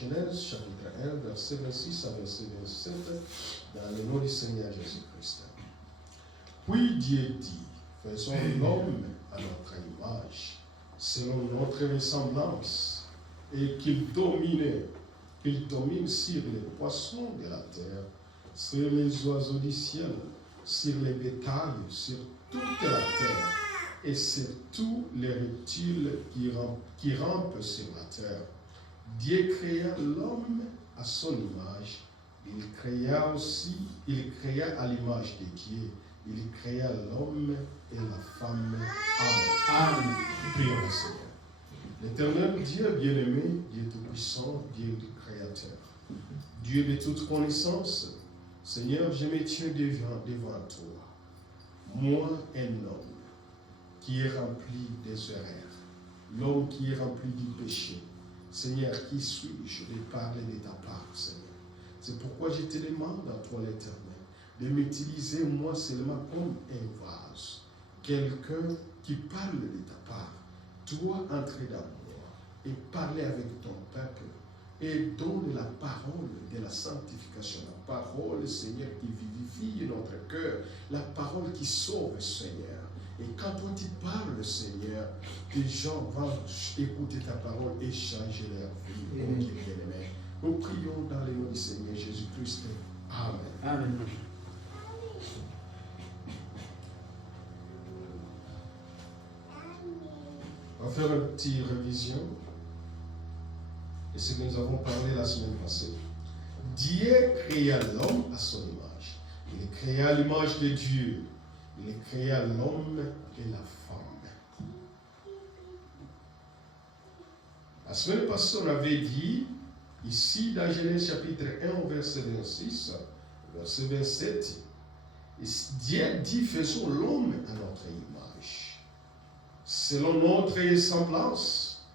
Genèse chapitre 1, verset 26 à verset 27, dans le nom du Seigneur Jésus-Christ. Puis Dieu dit, faisons l'homme à notre image, selon notre ressemblance, et qu'il domine sur les poissons de la terre, sur les oiseaux du ciel, sur les bétails, sur toute la terre, et sur tous les reptiles qui rampent sur la terre. Dieu créa l'homme à son image. Il créa à l'image de Dieu. Il créa l'homme et la femme. Amen. Amen. Prions le Seigneur. L'éternel Dieu bien-aimé, Dieu tout-puissant, Dieu du Créateur, Dieu de toute connaissance, Seigneur, je me tiens devant toi. Moi, un homme qui est rempli des erreurs, l'homme qui est rempli du péché. Seigneur, qui suis-je de parler de ta part, Seigneur? C'est pourquoi je te demande à toi, l'Éternel, de m'utiliser moi seulement comme un vase, quelqu'un qui parle de ta part. Toi, entrer dans moi et parler avec ton peuple et donne la parole de la sanctification, la parole, Seigneur, qui vivifie notre cœur, la parole qui sauve, Seigneur. Et quand toi tu parles, Seigneur, les gens vont écouter ta parole et changer leur vie. Oh, bien-aimé. Nous prions dans le nom du Seigneur Jésus-Christ. Amen. Amen. On va faire une petite révision de ce que nous avons parlé la semaine passée. Dieu créa l'homme à son image. Il créa l'image de Dieu. Il créa l'homme et la femme. La semaine passée, on avait dit, ici dans Genèse chapitre 1, verset 26, verset 27, Dieu dit, faisons l'homme à notre image, selon notre ressemblance,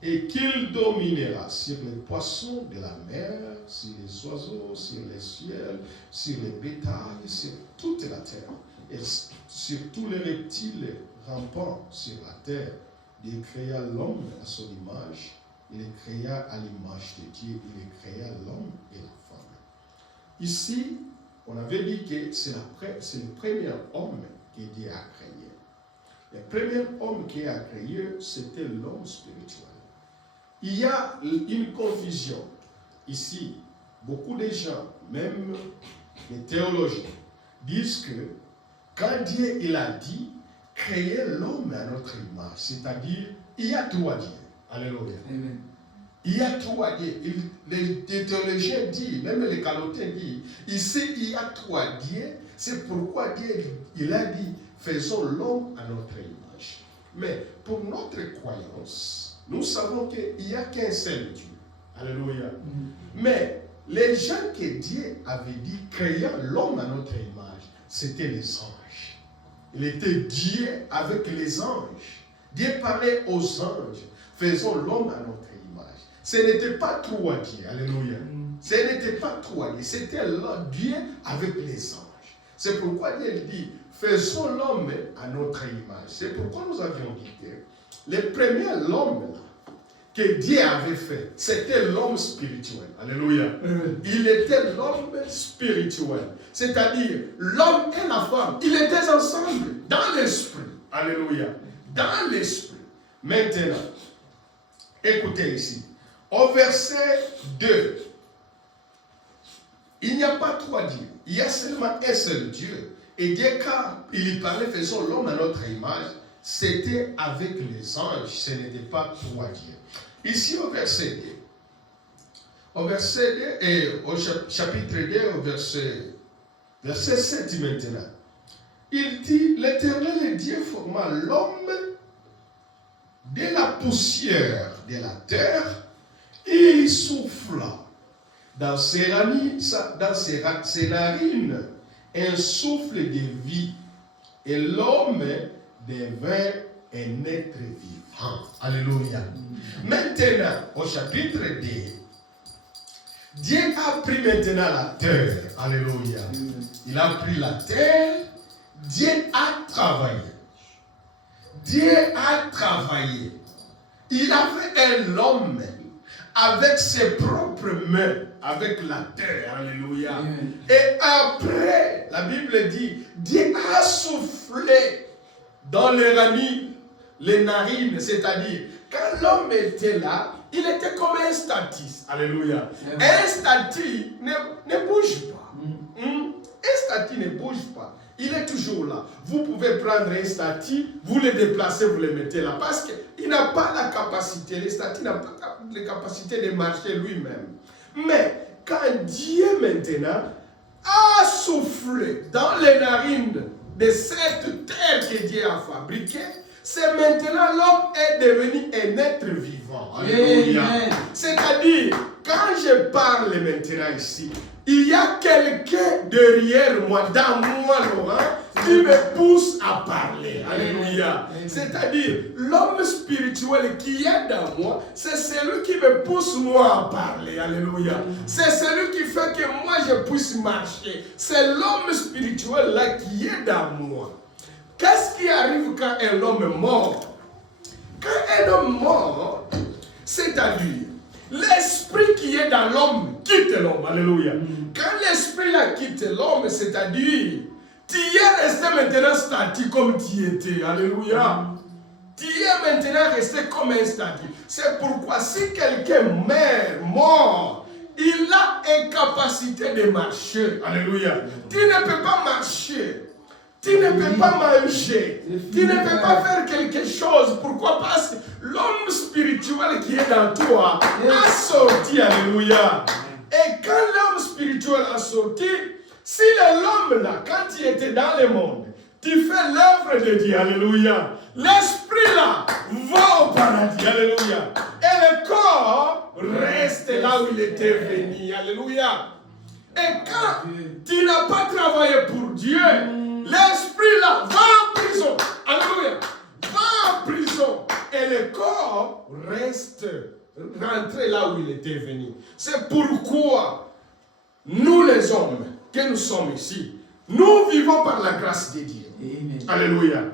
et qu'il dominera sur les poissons de la mer, sur les oiseaux, sur les ciels, sur les bétails, sur toute la terre, et sur tous les reptiles rampants sur la terre. Il créa l'homme à son image, il créa à l'image de Dieu, il créa l'homme et la femme. Ici, on avait dit que c'est le premier homme que Dieu a créé. Le premier homme qu'il a créé, c'était l'homme spirituel. Il y a une confusion. Ici, beaucoup de gens, même les théologiens, disent que quand Dieu il a dit créer l'homme à notre image, c'est-à-dire il y a trois dieux. Alléluia. Amen. Il y a trois dieux. Les théologiens disent, même les calotiens disent, ici il y a trois dieux. C'est pourquoi Dieu il a dit faisons l'homme à notre image. Mais pour notre croyance, nous savons qu'il n'y a qu'un seul Dieu. Alléluia. Mais les gens que Dieu avait dit créer l'homme à notre image, c'était les anges. Il était Dieu avec les anges. Dieu parlait aux anges. Faisons l'homme à notre image. Ce n'était pas trois dieux. Alléluia. Ce n'était pas trois dieux. C'était Dieu avec les anges. C'est pourquoi Dieu dit, faisons l'homme à notre image. C'est pourquoi nous avions dit que le premier l'homme que Dieu avait fait, c'était l'homme spirituel. Alléluia. Il était l'homme spirituel. C'est-à-dire, l'homme et la femme, ils étaient ensemble dans l'esprit. Alléluia. Dans l'esprit. Maintenant, écoutez ici. Au verset 2, il n'y a pas trois dieux. Il y a seulement un seul Dieu. Et Dieu, quand il parlait, faisons l'homme à notre image, c'était avec les anges. Ce n'était pas trois dieux. Ici au verset 2. Au verset 2 et au chapitre 2, au verset 7 maintenant. Il dit, l'Éternel Dieu forma l'homme de la poussière de la terre et il souffla dans ses narines un souffle de vie et l'homme devint un être vivant. Alléluia. Maintenant, au chapitre 2, Dieu a pris maintenant la terre. Alléluia. Il a pris la terre. Dieu a travaillé. Dieu a travaillé. Il a fait un homme avec ses propres mains, avec la terre. Alléluia. Et après, la Bible dit, Dieu a soufflé dans les narines, c'est-à-dire, quand l'homme était là, il était comme un statiste. Alléluia. Un statiste ne bouge pas. Un statut ne bouge pas. Il est toujours là. Vous pouvez prendre un statut, vous le déplacez, vous le mettez là. Parce qu'il n'a pas la capacité, le statut n'a pas la capacité de marcher lui-même. Mais quand Dieu maintenant a soufflé dans les narines de cette terre que Dieu a fabriquée, c'est maintenant l'homme est devenu un être vivant. Alléluia. C'est-à-dire, quand je parle maintenant ici, il y a quelqu'un derrière moi, dans moi, Laurent, qui me pousse à parler. Alléluia. C'est-à-dire, l'homme spirituel qui est dans moi, c'est celui qui me pousse moi à parler. Alléluia. C'est celui qui fait que moi je puisse marcher. C'est l'homme spirituel là qui est dans moi. Qu'est-ce qui arrive quand un homme mort? Quand un homme mort, c'est-à-dire, l'esprit qui est dans l'homme quitte l'homme. Alléluia. Quand l'esprit là quitte l'homme, c'est-à-dire, tu es resté maintenant statique comme tu étais. Alléluia. Tu es maintenant resté comme un statique. C'est pourquoi si quelqu'un meurt, mort, il a incapacité de marcher. Alléluia. Tu ne peux pas marcher. Tu ne peux pas manger. Tu ne peux pas faire quelque chose. Pourquoi? Parce que l'homme spirituel qui est dans toi a sorti. Alléluia. Et quand l'homme spirituel a sorti, si l'homme là, quand il était dans le monde, tu fais l'œuvre de Dieu. Alléluia. L'esprit là va au paradis. Alléluia. Et le corps reste là où il était venu. Alléluia. Et quand tu n'as pas travaillé pour Dieu, l'esprit là va en prison. Alléluia. Va en prison. Et le corps reste rentré là où il était venu. C'est pourquoi nous les hommes que nous sommes ici, nous vivons par la grâce de Dieu. Amen. Alléluia.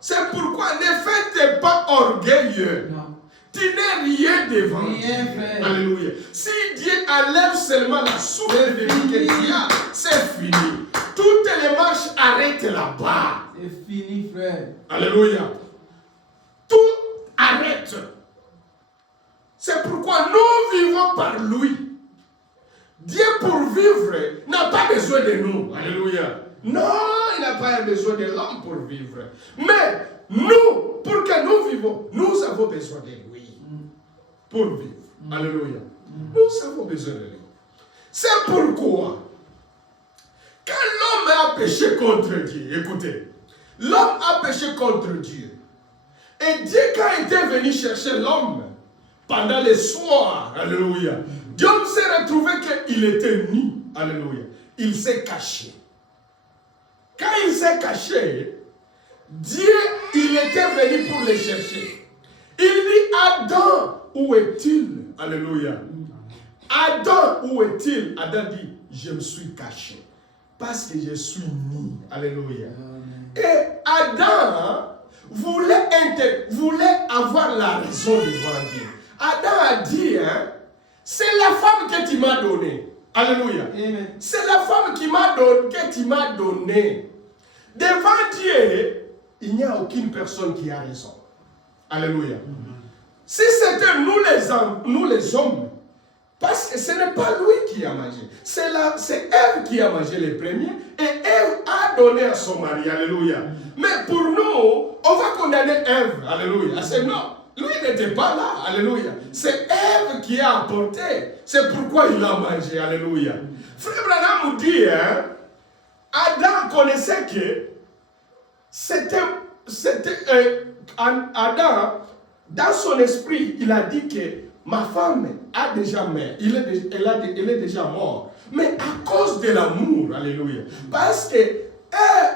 C'est pourquoi ne faites pas orgueilleux. Non. Tu n'es rien devant Dieu. Alléluia. Si Dieu enlève seulement la soupe de vie que tu as, c'est fini. Toutes les marches arrêtent là-bas. C'est fini, frère. Alléluia. Tout arrête. C'est pourquoi nous vivons par lui. Dieu pour vivre n'a pas besoin de nous. Alléluia. Non, il n'a pas besoin de l'homme pour vivre. Mais nous, pour que nous vivons, nous avons besoin de lui. Pour vivre. Alléluia. Nous avons besoin de lui. C'est pourquoi, quand l'homme a péché contre Dieu, écoutez, l'homme a péché contre Dieu. Et Dieu, quand il était venu chercher l'homme, pendant les soirs, alléluia, Dieu s'est retrouvé qu'il était nu, alléluia. Il s'est caché. Quand il s'est caché, Dieu, il était venu pour le chercher. Il dit, Adam, où est-il? Alléluia. Adam, où est-il? Adam dit, je me suis caché. Parce que je suis nu. Alléluia. Et Adam voulait avoir la raison devant Dieu. Adam a dit, hein, c'est la femme que tu m'as donnée. Alléluia. Amen. C'est la femme que tu m'as donnée. Devant Dieu, il n'y a aucune personne qui a raison. Alléluia. Si c'était nous les hommes, parce que ce n'est pas lui qui a mangé, c'est Ève qui a mangé les premiers, et Ève a donné à son mari. Alléluia. Mais pour nous, on va condamner Ève. Alléluia. C'est non. Lui n'était pas là. Alléluia. C'est Ève qui a apporté. C'est pourquoi il a mangé. Alléluia. Frère Branham nous dit, hein, Adam connaissait que c'était Adam, dans son esprit, il a dit que ma femme a déjà mort. Elle est déjà morte. Mais à cause de l'amour, alléluia. Parce que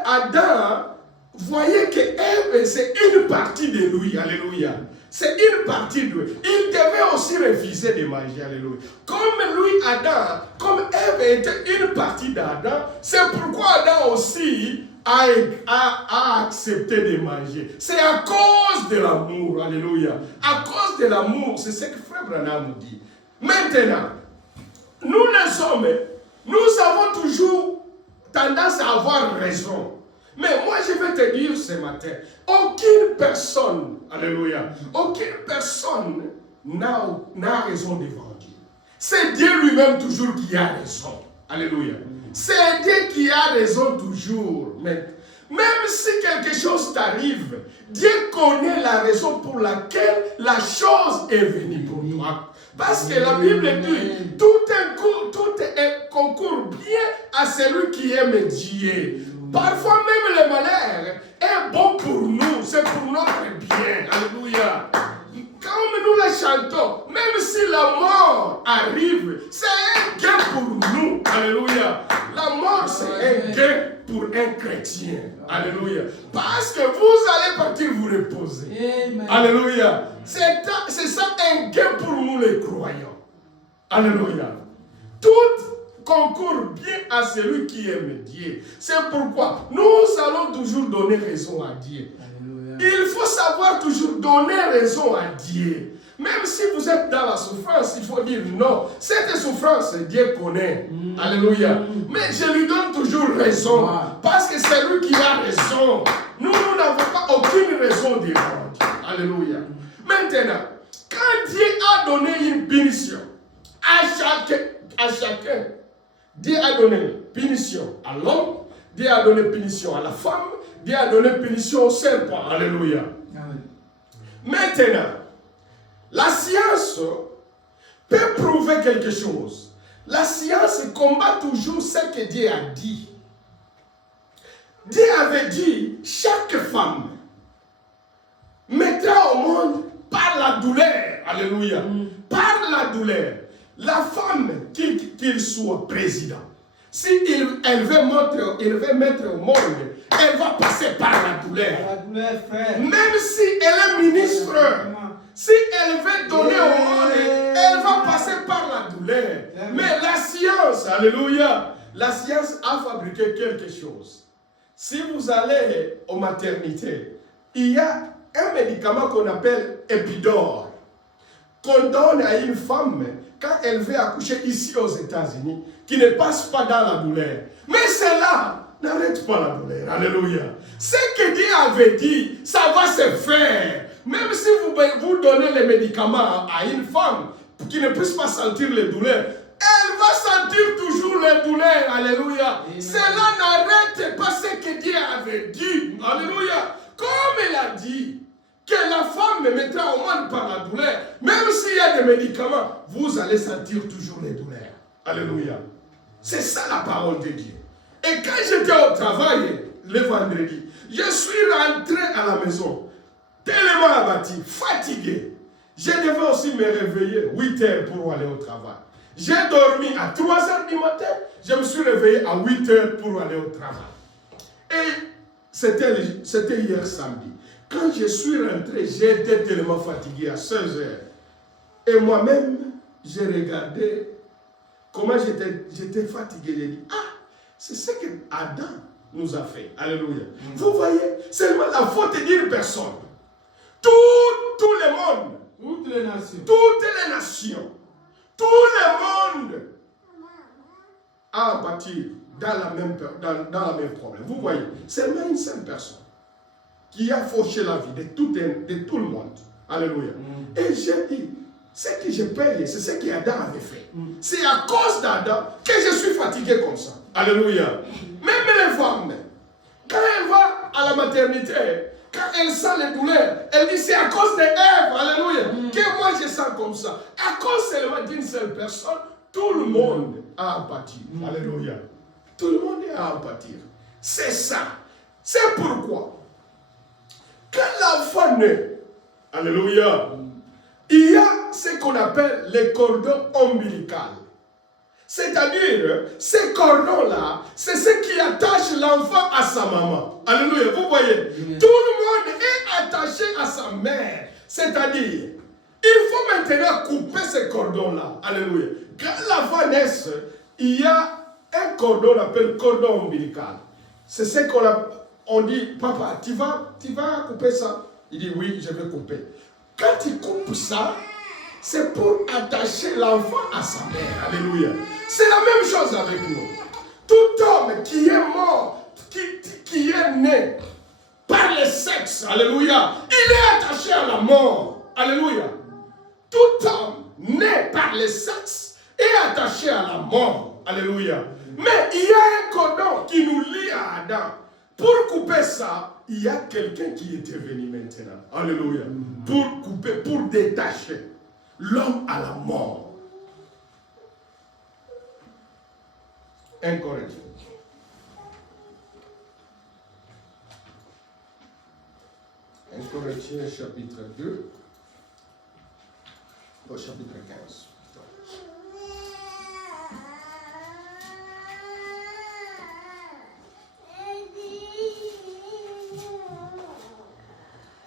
Adam voyez que Ève, c'est une partie de lui. Alléluia. C'est une partie de lui. Il devait aussi refuser de manger. Alléluia. Comme lui, Adam, comme Ève était une partie d'Adam, c'est pourquoi Adam aussi a accepté de manger. C'est à cause de l'amour. Alléluia. À cause de l'amour, c'est ce que Frère Branham dit. Maintenant, nous les hommes, nous avons toujours tendance à avoir raison. Mais moi je vais te dire ce matin, aucune personne, alléluia, aucune personne n'a raison devant Dieu. C'est Dieu lui-même toujours qui a raison. Alléluia. C'est Dieu qui a raison toujours. Mais même si quelque chose t'arrive, Dieu connaît la raison pour laquelle la chose est venue pour toi. Parce que la Bible dit, tout concourt bien à celui qui aime Dieu. Parfois même le malheur est bon pour nous, c'est pour notre bien. Alléluia. Comme nous le chantons, même si la mort arrive, c'est un gain pour nous. Alléluia. La mort, c'est un gain pour un chrétien. Alléluia. Parce que vous allez partir vous reposer. Amen. Alléluia. C'est ça un gain pour nous les croyants. Alléluia. Tout concourt bien à celui qui aime Dieu. C'est pourquoi nous allons toujours donner raison à Dieu. Alléluia. Il faut savoir toujours donner raison à Dieu. Même si vous êtes dans la souffrance, il faut dire non. Cette souffrance, Dieu connaît. Alléluia. Mais je lui donne toujours raison. Parce que c'est lui qui a raison. Nous n'avons pas aucune raison de rendre. Alléluia. Maintenant, quand Dieu a donné une punition à chacun, Dieu a donné punition à l'homme, Dieu a donné punition à la femme, Dieu a donné punition au serpent. Alléluia. Amen. Maintenant, la science peut prouver quelque chose. La science combat toujours ce que Dieu a dit. Dieu avait dit, chaque femme mettra au monde par la douleur. Alléluia. Par la douleur. La femme, qu'il soit président, si elle veut mettre au monde, elle va passer par la douleur. Même si elle est ministre, si elle veut donner au monde, elle va passer par la douleur. Mais la science, alléluia, la science a fabriqué quelque chose. Si vous allez aux maternités, il y a un médicament qu'on appelle Epidor, qu'on donne à une femme quand elle veut accoucher ici aux États-Unis, qui ne passe pas dans la douleur. Mais cela n'arrête pas la douleur. Alléluia. Ce que Dieu avait dit, ça va se faire. Même si vous donnez les médicaments à une femme qui ne puisse pas sentir les douleurs, elle va sentir toujours les douleurs. Alléluia. Amen. Cela n'arrête pas ce que Dieu avait dit. Alléluia. Comme il a dit que la femme me mettra au monde par la douleur, même s'il y a des médicaments, vous allez sentir toujours les douleurs. Alléluia. C'est ça la parole de Dieu. Et quand j'étais au travail le vendredi, je suis rentré à la maison, tellement abattu, fatigué. Je devais aussi me réveiller 8 heures pour aller au travail. J'ai dormi à 3 heures du matin, je me suis réveillé à 8 heures pour aller au travail. Et c'était hier samedi. Quand je suis rentré, j'étais tellement fatigué à 16 heures. Et moi-même, j'ai regardé comment j'étais fatigué. J'ai dit, c'est ce que Adam nous a fait. Alléluia. Vous voyez, seulement la faute d'une personne. Tout le monde, toutes les nations, tout le monde a bâti dans la même problème. Vous voyez, seulement une seule personne qui a fauché la vie de tout le monde. Alléluia. Et j'ai dit, ce que j'ai payé, c'est ce qu'Adam avait fait. C'est à cause d'Adam que je suis fatigué comme ça. Alléluia. Même les femmes, quand elles vont à la maternité, quand elles sentent les douleurs, elles disent c'est à cause d'Ève. Alléluia. Que moi je sens comme ça. À cause seulement d'une seule personne, tout le monde a à pâtir. Alléluia. Tout le monde a à pâtir. C'est ça. C'est pourquoi, quand l'enfant naît, alléluia, il y a ce qu'on appelle les cordons ombilicaux. C'est-à-dire, ces cordons-là, c'est ce qui attache l'enfant à sa maman. Alléluia, vous voyez. Tout le monde est attaché à sa mère. C'est-à-dire, il faut maintenant couper ces cordons-là. Alléluia. Quand l'enfant naît, il y a un cordon, on appelle cordon ombilical. C'est ce qu'on dit, papa, tu vas couper ça? Il dit, oui, je vais couper. Quand il coupe ça, c'est pour attacher l'enfant à sa mère. Alléluia. C'est la même chose avec nous. Tout homme qui est mort, qui est né par le sexe, alléluia, il est attaché à la mort. Alléluia. Tout homme né par le sexe est attaché à la mort. Alléluia. Mais il y a un cordon qui nous lie à Adam. Pour couper ça, il y a quelqu'un qui était venu maintenant. Alléluia. Pour couper, pour détacher l'homme à la mort. 1 Corinthiens. Corinthiens chapitre 2, au chapitre 15.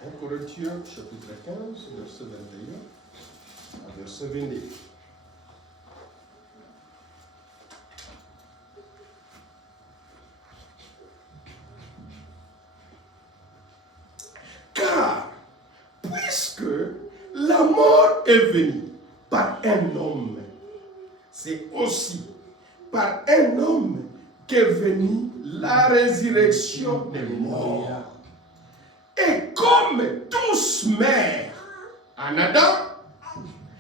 1 Corinthiens chapitre 15, verset 21 à verset 22. Car, puisque la mort est venue par un homme, c'est aussi par un homme qu'est venue la résurrection des morts. Et comme tous meurent en Adam,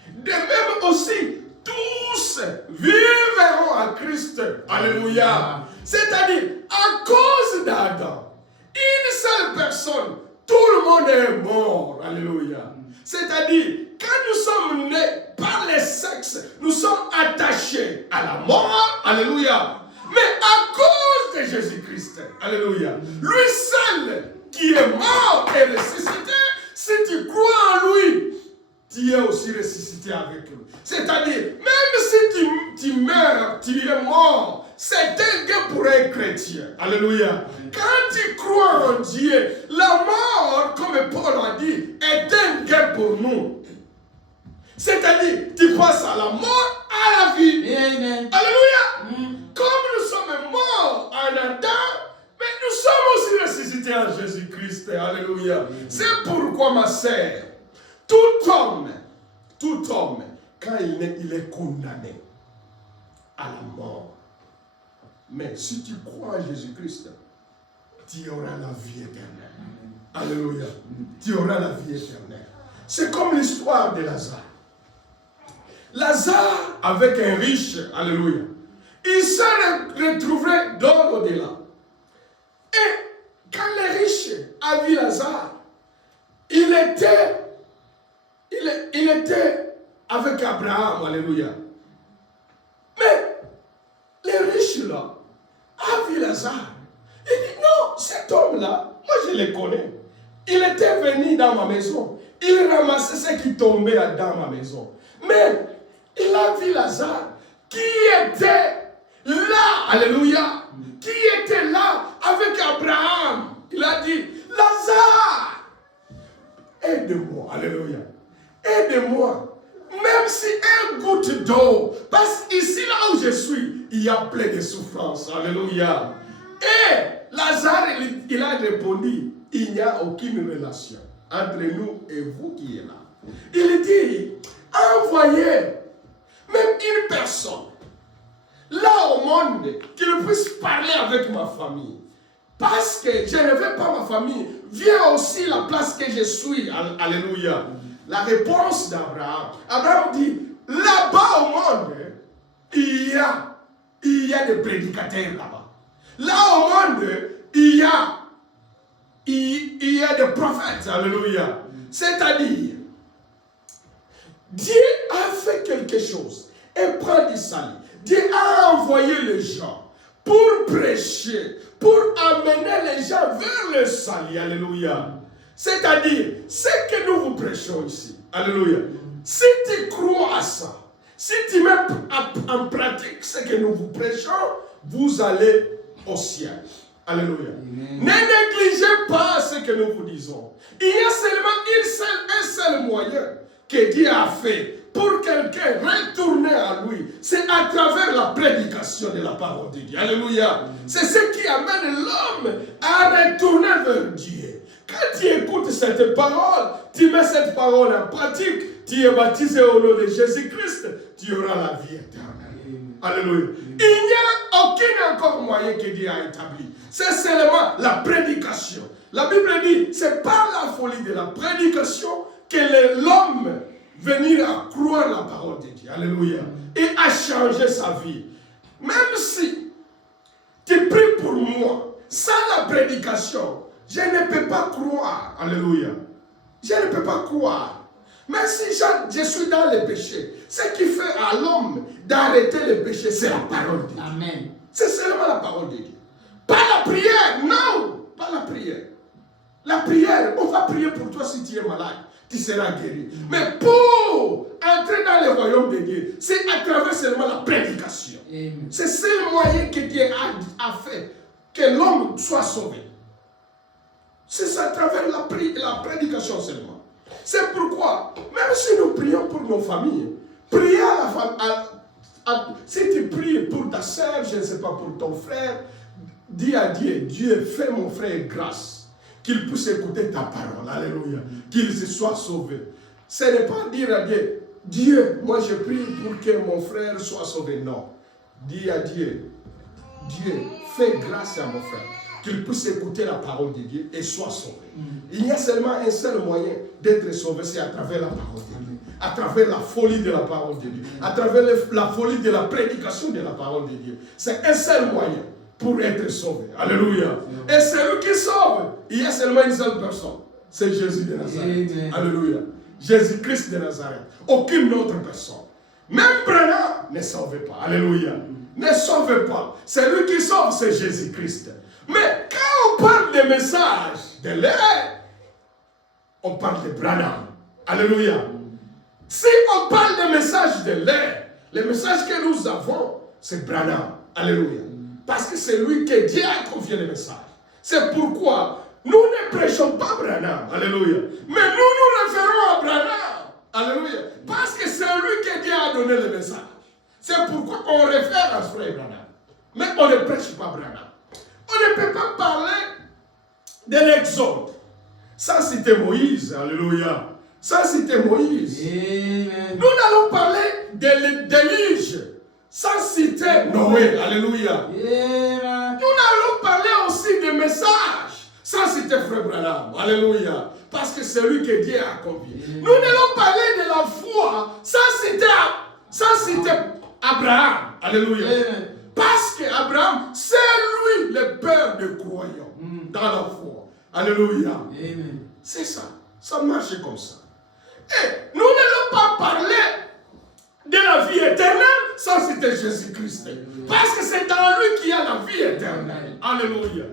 de même aussi tous vivront en Christ. Alléluia. C'est-à-dire, à cause d'Adam, une seule personne, tout le monde est mort. Alléluia. C'est-à-dire, quand nous sommes nés par le sexe, nous sommes attachés à la mort. Alléluia. Mais à cause de Jésus-Christ, alléluia, lui seul qui est mort et ressuscité, si tu crois en lui, tu es aussi ressuscité avec lui. C'est-à-dire, même si tu meurs, tu es mort, c'est un gain pour un chrétien. Alléluia. Quand tu crois en Dieu, la mort, comme Paul a dit, est un gain pour nous. C'est-à-dire, tu passes à la mort, à la vie. Amen. Alléluia. Comme nous sommes morts en Adam, mais nous sommes aussi ressuscités en Jésus-Christ. Alléluia. C'est pourquoi, ma sœur, tout homme, quand il est condamné à la mort. Mais si tu crois en Jésus-Christ, tu auras la vie éternelle. Alléluia. Tu auras la vie éternelle. C'est comme l'histoire de Lazare. Lazare avec un riche, alléluia, il s'est retrouvé dans l'au-delà. Et quand le riche a vu Lazare, il était avec Abraham, alléluia. Mais le riche là a vu Lazare. Il dit non, cet homme-là, moi je le connais. Il était venu dans ma maison. Il ramassait ce qui tombait dans ma maison. Mais il a vu Lazare qui était là, alléluia, qui était là avec Abraham. Il a dit, Lazare, aide-moi, alléluia, aide-moi. Même si un goutte d'eau, parce qu'ici là où je suis, il y a plein de souffrances, alléluia. Et Lazare, il a répondu, il n'y a aucune relation entre nous et vous qui êtes là. Il dit, envoyez même une personne là au monde qui puisse parler avec ma famille. Parce que je ne veux pas ma famille. Viens aussi la place que je suis. Alléluia. La réponse d'Abraham. Abraham dit, là-bas au monde, il y a des prédicateurs là-bas. Là au monde, il y a des prophètes. Alléluia. C'est-à-dire, Dieu a fait quelque chose et prend du salut. Dieu a envoyé les gens pour prêcher, pour amener les gens vers le salut. Alléluia. C'est-à-dire, ce que nous vous prêchons ici. Alléluia. Si tu crois à ça, Si tu mets en pratique ce que nous vous prêchons, vous allez au ciel. Alléluia. Amen. Ne négligez pas ce que nous vous disons. Il y a seulement un seul moyen que Dieu a fait pour quelqu'un retourner à lui. C'est à travers la prédication de la parole de Dieu. Alléluia. C'est ce qui amène l'homme à retourner vers Dieu. Quand tu écoutes cette parole, tu mets cette parole en pratique, tu es baptisé au nom de Jésus-Christ, tu auras la vie éternelle. Alléluia. Il n'y a aucun encore moyen que Dieu a établi. C'est seulement la prédication. La Bible dit, c'est par la folie de la prédication que l'homme venir à croire la parole de Dieu. Alléluia. Et à changer sa vie. Même si tu pries pour moi, sans la prédication, je ne peux pas croire. Alléluia. Je ne peux pas croire. Mais si je suis dans le péché, ce qui fait à l'homme d'arrêter le péché, c'est la parole de Dieu. Amen. C'est seulement la parole de Dieu. Pas la prière, non. Pas la prière. La prière, on va prier pour toi si tu es malade. Tu seras guéri. Mais pour entrer dans le royaume de Dieu, c'est à travers seulement la prédication. Amen. C'est le moyen que Dieu a fait que l'homme soit sauvé. C'est à travers la prédication seulement. C'est pourquoi, même si nous prions pour nos familles, priez à la famille. Si tu pries pour ta soeur, je ne sais pas, pour ton frère, dis à Dieu, Dieu, fais mon frère grâce, qu'il puisse écouter ta parole. Alléluia. Qu'il se soit sauvé. Ce n'est pas dire à Dieu, Dieu, moi je prie pour que mon frère soit sauvé. Non. Dis à Dieu, Dieu, fais grâce à mon frère, qu'il puisse écouter la parole de Dieu et soit sauvé. Il y a seulement un seul moyen d'être sauvé, c'est à travers la parole de Dieu, à travers la folie de la parole de Dieu, à travers la folie de la prédication de la parole de Dieu. C'est un seul moyen pour être sauvé. Alléluia. Et celui qui sauve, il y a seulement une seule personne. C'est Jésus de Nazareth. Alléluia. Jésus-Christ de Nazareth. Aucune autre personne. Même Branham ne sauve pas. Alléluia. Ne sauve pas. Celui qui sauve, c'est Jésus-Christ. Mais quand on parle des messages de l'air, on parle de Branham. Alléluia. Si on parle des messages de l'air, les messages que nous avons, c'est Branham. Alléluia. Parce que c'est lui que Dieu a confié les messages. C'est pourquoi nous ne prêchons pas Branham. Alléluia. Mais nous nous référons à Branham. Alléluia. Parce que c'est lui que Dieu a donné le message. C'est pourquoi on réfère à frère Branham. Mais on ne prêche pas Branham. On ne peut pas parler de l'Exode sans citer Moïse. Alléluia. Sans citer Moïse. Amen. Nous n'allons parler d'Élie sans citer Noé. Alléluia. Amen. Nous n'allons parler aussi des messages sans citer Frère Branham. Alléluia. Parce que c'est lui que Dieu a confié. Nous n'allons parler de la foi sans citer Abraham. Alléluia. Amen. Parce qu'Abraham, c'est lui le père des croyants dans la foi. Alléluia. Amen. C'est ça. Ça marche comme ça. Et nous n'allons pas parler de la vie éternelle sans citer Jésus-Christ. Parce que c'est dans lui qu'il y a la vie éternelle. Alléluia.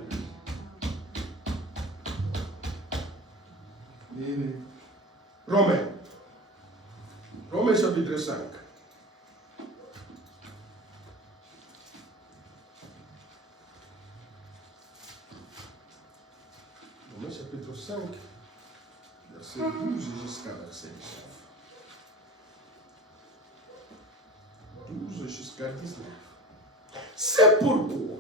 Amen. Romains chapitre 5. Romains chapitre 5, verset 12 jusqu'à verset 19. 12 jusqu'à 19. C'est pourquoi,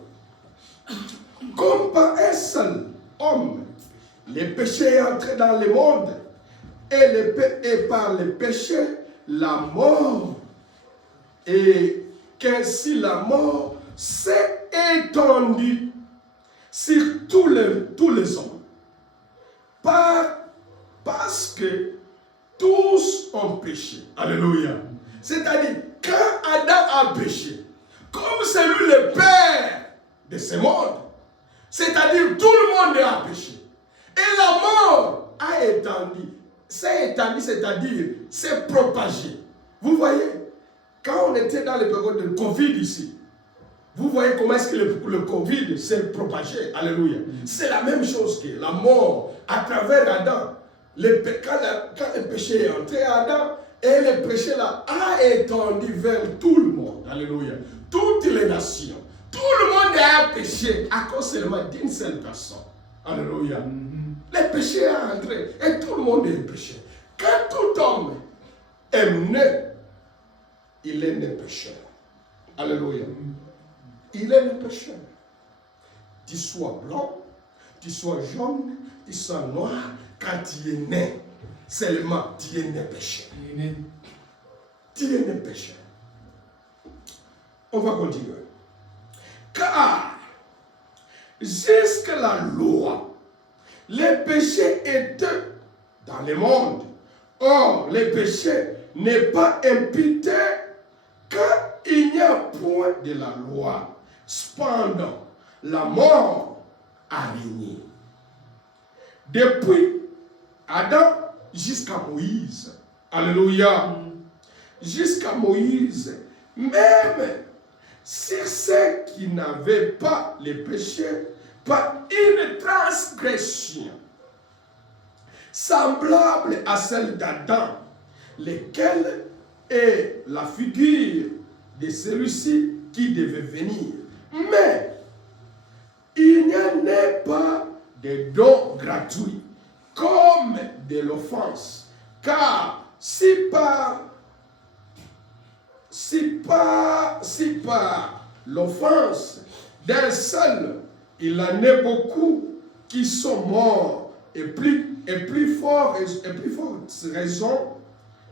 comme par un seul homme, le péché est entré dans le monde, et par le péché, la mort, et qu'ainsi la mort s'est étendue sur tous les hommes. Parce que tous ont péché. Alléluia. C'est-à-dire, quand Adam a péché, comme c'est lui le père de ce monde, c'est-à-dire tout le monde a péché. Et la mort a étendu. C'est étendu, c'est-à-dire, c'est propagé. Vous voyez, quand on était dans le période de Covid ici, vous voyez comment est-ce que le Covid s'est propagé. Alléluia. C'est la même chose que la mort à travers Adam. Quand le péché est entré à Adam, Et le péché là a étendu vers tout le monde. Alléluia. Toutes les nations. Tout le monde a péché à cause seulement d'une seule personne. Alléluia. Le péché a entré et tout le monde est péché. Quand tout homme est né, il est né pécheur. Alléluia. Il est né pécheur. Tu sois blanc, tu sois jaune, tu sois noir, quand tu es né, seulement tu es né pécheur. Tu es né pécheur. On va continuer. Car, jusqu'à la loi, les péchés étaient dans le monde. Or, le péché n'est pas imputé quand il n'y a point de la loi. Cependant, la mort a régné. Depuis Adam jusqu'à Moïse. Alléluia. Jusqu'à Moïse. Même sur ceux qui n'avaient pas le péché, par une transgression semblable à celle d'Adam, lequel est la figure de celui-ci qui devait venir. Mais il n'y en a pas de don gratuit comme de l'offense, car si par l'offense d'un seul, il en est beaucoup qui sont morts, et plus forte raison,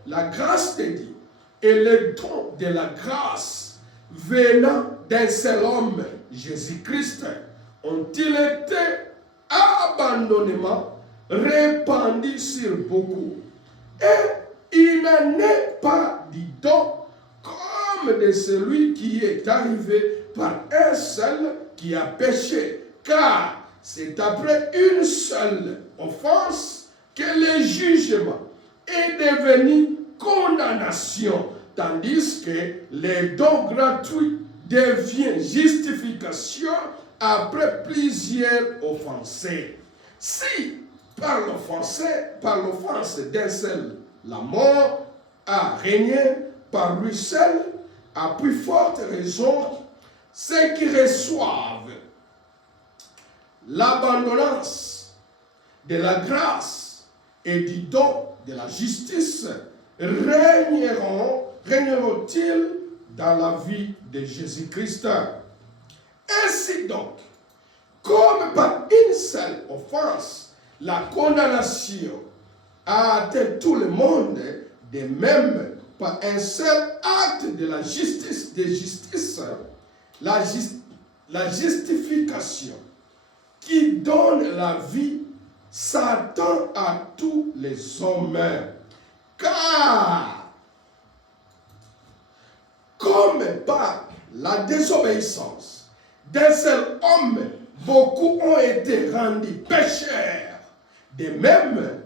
la grâce de Dieu et le don de la grâce venant d'un seul homme, Jésus-Christ, ont-ils été abandonnément répandus sur beaucoup. Et il n'en est pas du don comme de celui qui est arrivé par un seul qui a péché, car c'est après une seule offense que le jugement est devenu condamnation, tandis que le don gratuit devient justification après plusieurs offensés. Si par l'offense d'un seul, la mort a régné par lui seul, à plus forte raison, ceux qui reçoivent l'abandonnance de la grâce et du don de la justice régneront-ils dans la vie de Jésus-Christ. Ainsi donc, comme par une seule offense, la condamnation a atteint tout le monde, de même par un seul acte de la justice, la justification qui donne la vie s'attend à tous les hommes. Car, comme par la désobéissance d'un seul homme, beaucoup ont été rendus pécheurs. De même,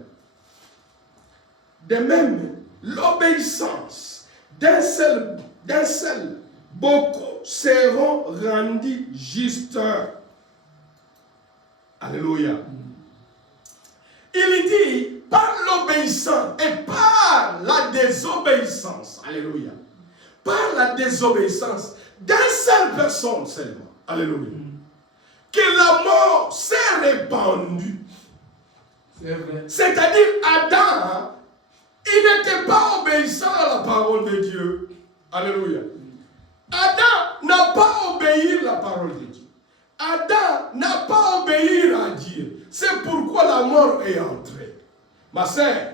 l'obéissance d'un seul, beaucoup seront rendus justes. Alléluia. Il dit par l'obéissance et par la désobéissance. Alléluia. Par la désobéissance d'une seule personne seulement. Alléluia. Que la mort s'est répandue. C'est-à-dire Adam, il n'était pas obéissant à la parole de Dieu. Alléluia. Adam n'a pas obéi à la parole de Dieu. Adam n'a pas obéi à Dieu. C'est pourquoi la mort est entrée. Ma sœur,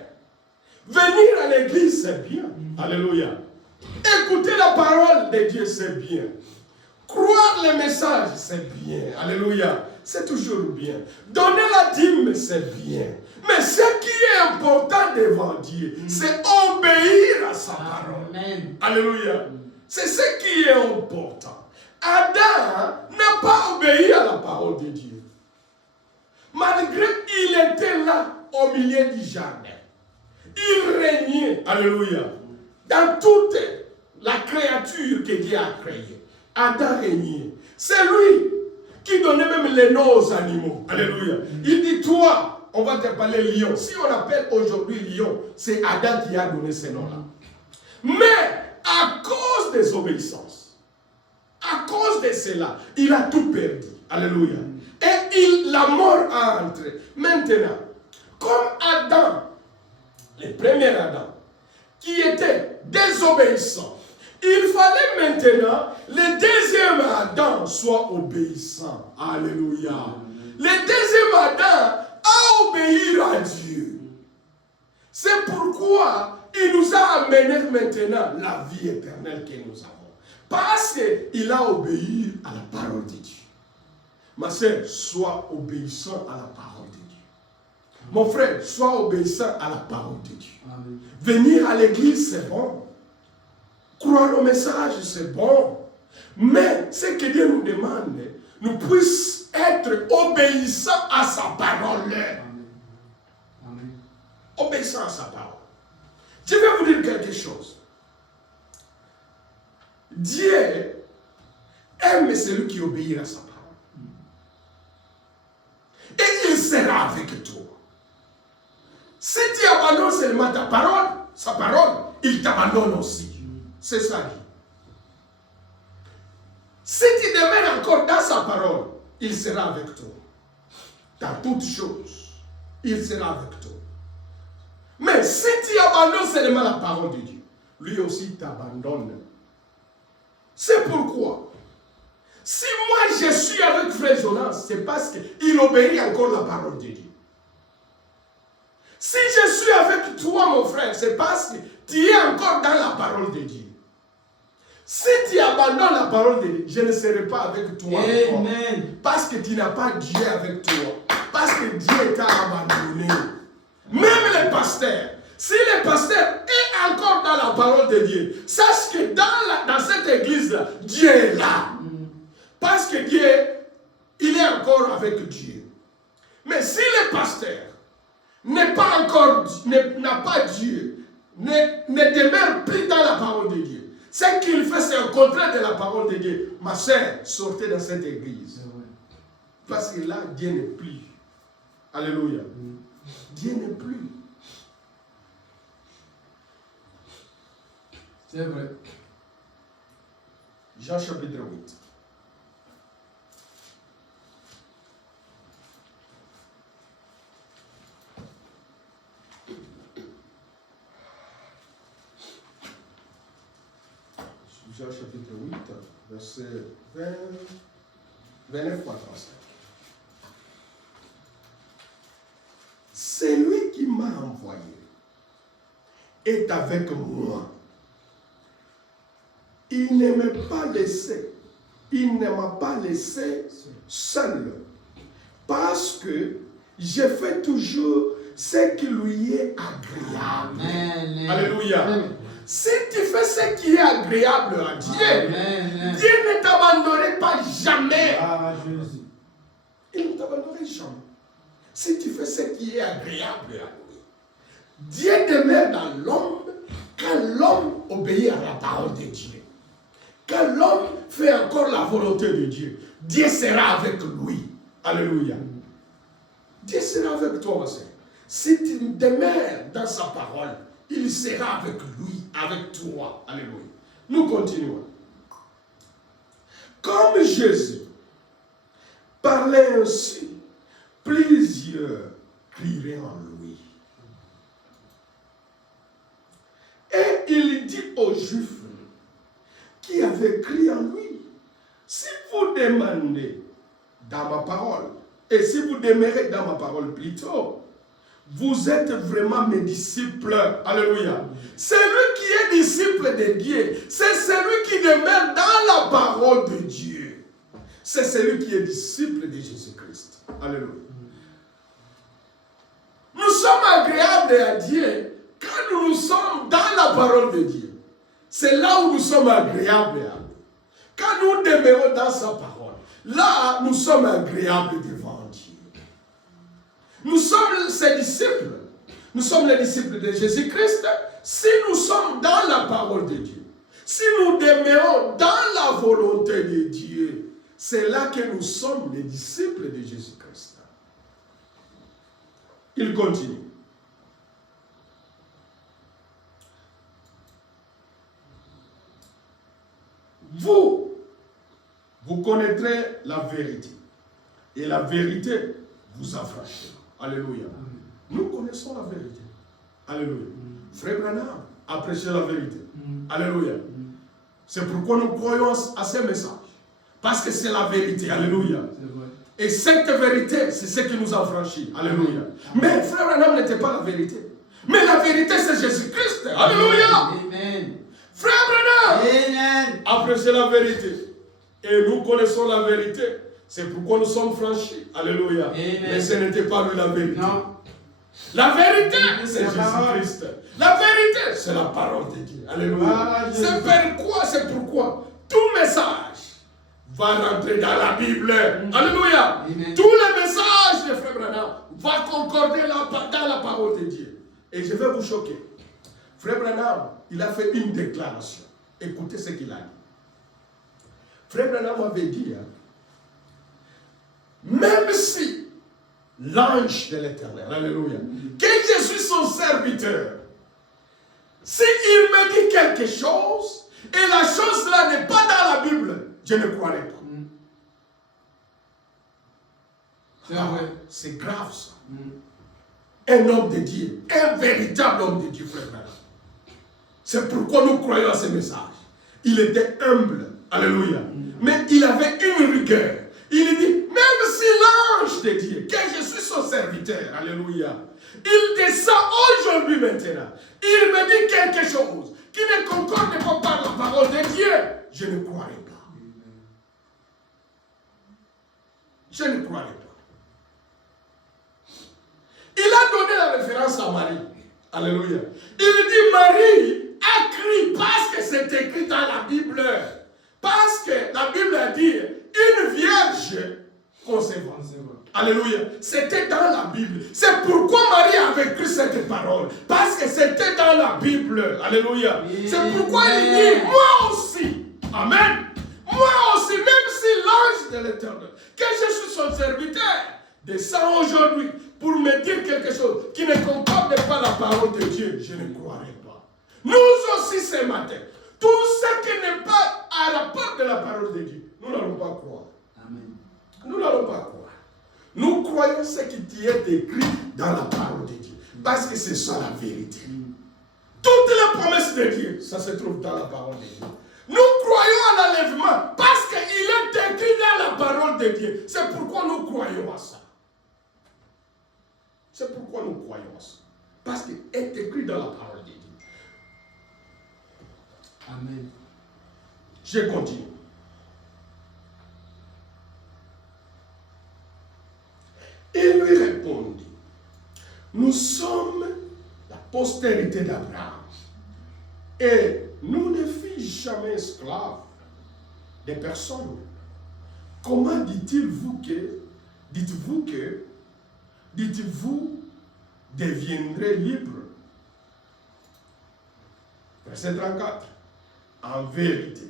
venir à l'église, c'est bien. Alléluia. Écouter la parole de Dieu, c'est bien. Croire les messages, c'est bien. Alléluia. C'est toujours bien. Donner la dîme, c'est bien. Mais ce qui est important devant Dieu, c'est obéir à sa parole. Amen. Alléluia. C'est ce qui est important. Adam n'a pas obéi à la parole de Dieu. Malgré qu'il était là au milieu du jardin. Il régnait. Alléluia. Dans toute la créature que Dieu a créée. Adam régnait. C'est lui qui donnait même les noms aux animaux. Alléluia. Il dit, toi, on va te parler lion. Si on appelle aujourd'hui lion, c'est Adam qui a donné ces noms-là. Mais à cause des obéissances, à cause de cela, il a tout perdu. Alléluia. Et la mort a entré. Maintenant, comme Adam, le premier Adam, qui était désobéissant, il fallait maintenant le deuxième Adam soit obéissant. Alléluia. Le deuxième Adam a obéi à Dieu. C'est pourquoi il nous a amené maintenant la vie éternelle que nous avons. Parce qu'il a obéi à la parole de Dieu. Ma sœur, sois obéissant à la parole de Dieu. Mon frère, sois obéissant à la parole de Dieu. Amen. Venir à l'église, c'est bon. Croire au message, c'est bon. Mais ce que Dieu nous demande, nous puissions être obéissants à sa parole. Amen. Amen. Obéissant à sa parole. Je vais vous dire quelque chose. Dieu aime celui qui obéit à sa parole. Et il sera avec toi. Si tu abandonnes seulement ta parole, sa parole, il t'abandonne aussi. C'est ça. Si tu demeures encore dans sa parole, il sera avec toi. Dans toutes choses, il sera avec toi. Mais si tu abandonnes seulement la parole de Dieu, lui aussi t'abandonne. C'est pourquoi, si moi je suis avec Frère Jonas, c'est parce qu'il obéit encore la parole de Dieu. Si je suis avec toi, mon frère, c'est parce que tu es encore dans la parole de Dieu. Si tu abandonnes la parole de Dieu, je ne serai pas avec toi. Amen. Parce que tu n'as pas Dieu avec toi. Parce que Dieu t'a abandonné. Même les pasteurs. Si le pasteur est encore dans la parole de Dieu, sache que dans cette église-là, Dieu est là. Parce que Dieu, il est encore avec Dieu. Mais si le pasteur n'a pas Dieu, ne demeure plus dans la parole de Dieu, ce qu'il fait, c'est le contraire de la parole de Dieu. Ma sœur, sortez dans cette église. Parce que là, Dieu n'est plus. Alléluia. Dieu n'est plus. C'est vrai. Jean chapitre 8. Jean chapitre 8, verset 29 à 35. Celui qui m'a envoyé est avec moi. Il ne m'a pas laissé seul, parce que je fais toujours ce qui lui est agréable. Amen. Alléluia. Amen. Si tu fais ce qui est agréable à Dieu, amen, Dieu ne t'abandonnerait pas jamais. Ah, Jésus. Il ne t'abandonnerait jamais. Si tu fais ce qui est agréable à lui, Dieu demeure dans l'homme quand l'homme obéit à la parole de Dieu. Quand l'homme fait encore la volonté de Dieu, Dieu sera avec lui. Alléluia. Dieu sera avec toi aussi. Si tu demeures dans sa parole, il sera avec lui, avec toi. Alléluia. Nous continuons. Comme Jésus parlait ainsi, plusieurs crieraient en lui. Et il dit aux Juifs qui avaient crié en lui, si vous demandez dans ma parole, et si vous demeurez dans ma parole plutôt, vous êtes vraiment mes disciples. Alléluia. Celui qui est disciple de Dieu, c'est celui qui demeure dans la parole de Dieu. C'est celui qui est disciple de Jésus-Christ. Alléluia. Nous sommes agréables à Dieu quand nous sommes dans la parole de Dieu. C'est là où nous sommes agréables à lui. Quand nous demeurons dans sa parole, là nous sommes agréables devant Dieu. Nous sommes ses disciples. Nous sommes les disciples de Jésus-Christ si nous sommes dans la parole de Dieu. Si nous demeurons dans la volonté de Dieu, c'est là que nous sommes les disciples de Jésus-Christ. Il continue. vous connaîtrez la vérité. Et la vérité vous affranchira. Alléluia. Nous connaissons la vérité. Alléluia. Frère Branham a prêché la vérité. Alléluia. C'est pourquoi nous croyons à ces messages. Parce que c'est la vérité. Alléluia. Et cette vérité, c'est ce qui nous a franchis. Alléluia. Mais frère Branham n'était pas la vérité. Mais la vérité, c'est Jésus-Christ. Alléluia. Amen. Frère Branham Amen. a prêché la vérité. Et nous connaissons la vérité. C'est pourquoi nous sommes franchis. Alléluia. Amen. Mais ce n'était pas lui la vérité. Non. La vérité, c'est Jésus-Christ. La vérité, c'est la parole de Dieu. Alléluia. C'est pourquoi tout message va rentrer dans la Bible. Alléluia. Amen. Tous les messages de Frère Branham vont concorder dans la parole de Dieu. Et je vais vous choquer. Frère Branham, il a fait une déclaration. Écoutez ce qu'il a dit. Frère Branham avait dit, même si l'ange de l'Éternel, alléluia, que je suis son serviteur, s'il me dit quelque chose, et la chose là n'est pas dans la Bible, je ne croirai pas. C'est grave ça. Un homme de Dieu, un véritable homme de Dieu, frère Branham. C'est pourquoi nous croyons à ce message. Il était humble, alléluia, mais il avait une rigueur. Il dit, même si l'ange de Dieu, que je suis son serviteur, alléluia, il descend aujourd'hui maintenant, il me dit quelque chose qui ne concorde pas par la parole de Dieu, je ne croirai pas. Je ne croirai pas. Il a donné la référence à Marie. Alléluia. Il dit, Marie a crié parce que c'est écrit dans la Bible. Parce que la Bible a dit, une vierge concevant. Alléluia. C'était dans la Bible. C'est pourquoi Marie avait écrit cette parole. Parce que c'était dans la Bible. Alléluia. C'est pourquoi il dit, moi aussi. Amen. Moi aussi, même si l'ange de l'Éternel, que je suis son serviteur, descend aujourd'hui pour me dire quelque chose qui ne concorde pas la parole de Dieu, je ne croirai pas. Nous aussi ce matin, tout ce qui n'est pas à rapport de la parole de Dieu, nous n'allons pas croire. Amen. Nous n'allons pas croire. Nous croyons ce qui est écrit dans la parole de Dieu. Parce que c'est ça la vérité. Toutes les promesses de Dieu, ça se trouve dans la parole de Dieu. Nous croyons à l'enlèvement parce qu'il est écrit dans la parole de Dieu. C'est pourquoi nous croyons à ça. C'est pourquoi nous croyons à ça. Parce qu'il est écrit dans la parole de Dieu. Amen. Je continue. Il lui répondit, nous sommes la postérité d'Abraham et nous ne fûmes jamais esclaves des personnes. Comment dites-vous deviendrez libre? Verset 34. En vérité,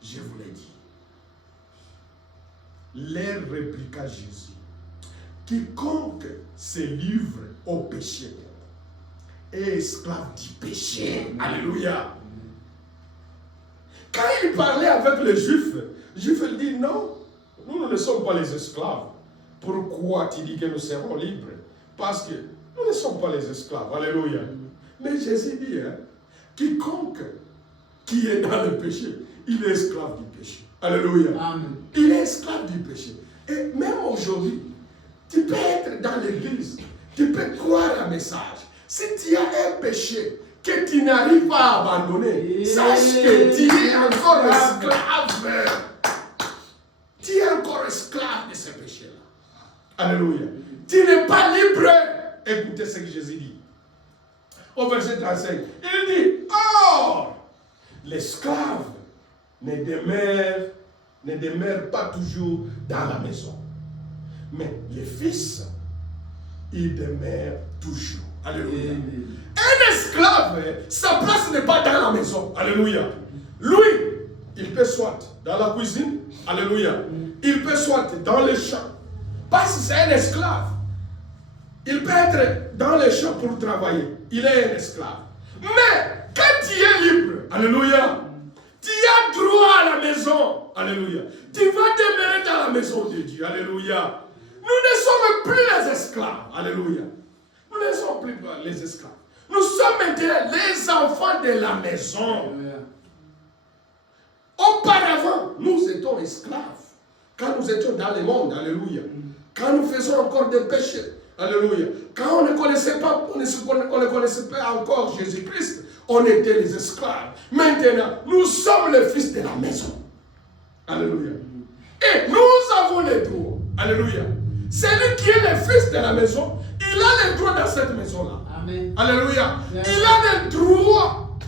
je vous l'ai dit. Leur répliqua Jésus, quiconque se livre au péché est esclave du péché. Alléluia. Quand il parlait avec les Juifs, les Juifs lui disent non, nous ne sommes pas les esclaves. Pourquoi tu dis que nous serons libres? Parce que nous ne sommes pas les esclaves. Alléluia. Mais Jésus dit, quiconque qui est dans le péché, il est esclave du péché. Alléluia. Amen. Il est esclave du péché. Et même aujourd'hui, tu peux être dans l'église, tu peux croire un message. Si tu as un péché que tu n'arrives pas à abandonner, sache que tu es encore esclave. Tu es encore esclave de ce péché-là. Alléluia. Tu n'es pas libre. Écoutez ce que Jésus dit. Au verset 35, il dit, or, l'esclave ne demeure pas toujours dans la maison. Mais le fils, il demeure toujours. Alléluia. Un esclave, sa place n'est pas dans la maison. Alléluia. Lui, il peut soit dans la cuisine. Alléluia. Il peut soit dans les champs. Parce que c'est un esclave. Il peut être dans les champs pour travailler. Il est un esclave. Mais quand tu es libre, alléluia, tu maison. Alléluia. Tu vas demeurer dans la maison de Dieu. Alléluia. Nous ne sommes plus les esclaves. Alléluia. Nous ne sommes plus les esclaves. Nous sommes maintenant les enfants de la maison. Auparavant, nous étions esclaves. Quand nous étions dans le monde. Alléluia. Quand nous faisions encore des péchés. Alléluia. Quand on ne connaissait pas, on ne connaissait pas encore Jésus-Christ, on était les esclaves. Maintenant, nous sommes les fils de la maison. Alléluia. Et nous avons les droits. Alléluia. Celui qui est le fils de la maison, il a les droits dans cette maison-là. Amen. Alléluia. Amen. Il a le droit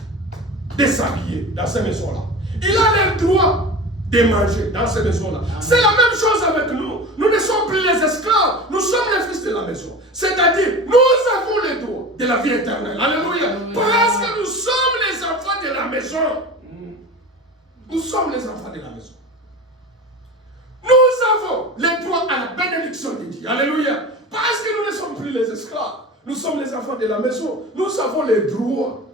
de s'habiller dans cette maison-là. Il a le droit de manger dans cette maison-là. C'est la même chose avec nous. Nous ne sommes plus les esclaves. Nous sommes les fils de la maison. C'est-à-dire, nous avons les droits de la vie éternelle. Alléluia. Parce que nous sommes les enfants de la maison. Nous sommes les enfants de la maison. Nous avons les droits à la bénédiction de Dieu. Alléluia. Parce que nous ne sommes plus les esclaves. Nous sommes les enfants de la maison. Nous avons les droits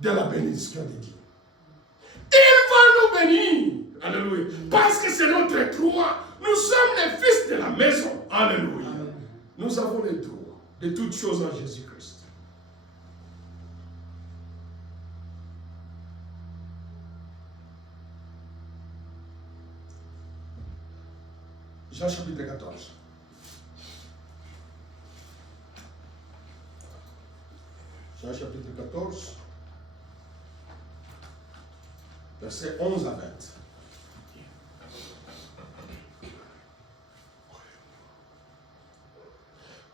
de la bénédiction de Dieu. Il va nous bénir. Alléluia. Parce que c'est notre droit. Nous sommes les fils de la maison. Alléluia. Nous avons les droits de toutes choses en Jésus-Christ. Jean chapitre 14. Jean chapitre 14. Versets 11 à 20.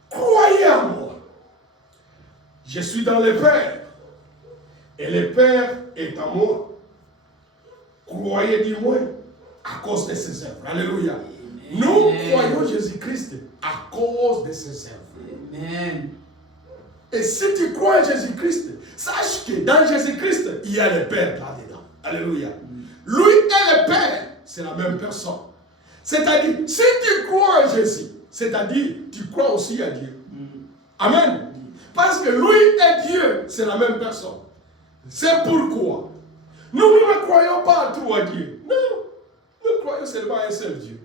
Croyez en moi. Je suis dans le Père. Et le Père est en moi. Croyez du moins à cause de ses œuvres. Alléluia. Nous croyons Jésus-Christ à cause de ses œuvres. Amen. Et si tu crois en Jésus-Christ, sache que dans Jésus-Christ, il y a le Père là-dedans. Alléluia. Lui et le Père, c'est la même personne. C'est-à-dire, si tu crois en Jésus, c'est-à-dire, tu crois aussi à Dieu. Amen. Parce que lui et Dieu, c'est la même personne. C'est pourquoi nous ne croyons pas trop à Dieu. Non, nous croyons seulement à un seul Dieu,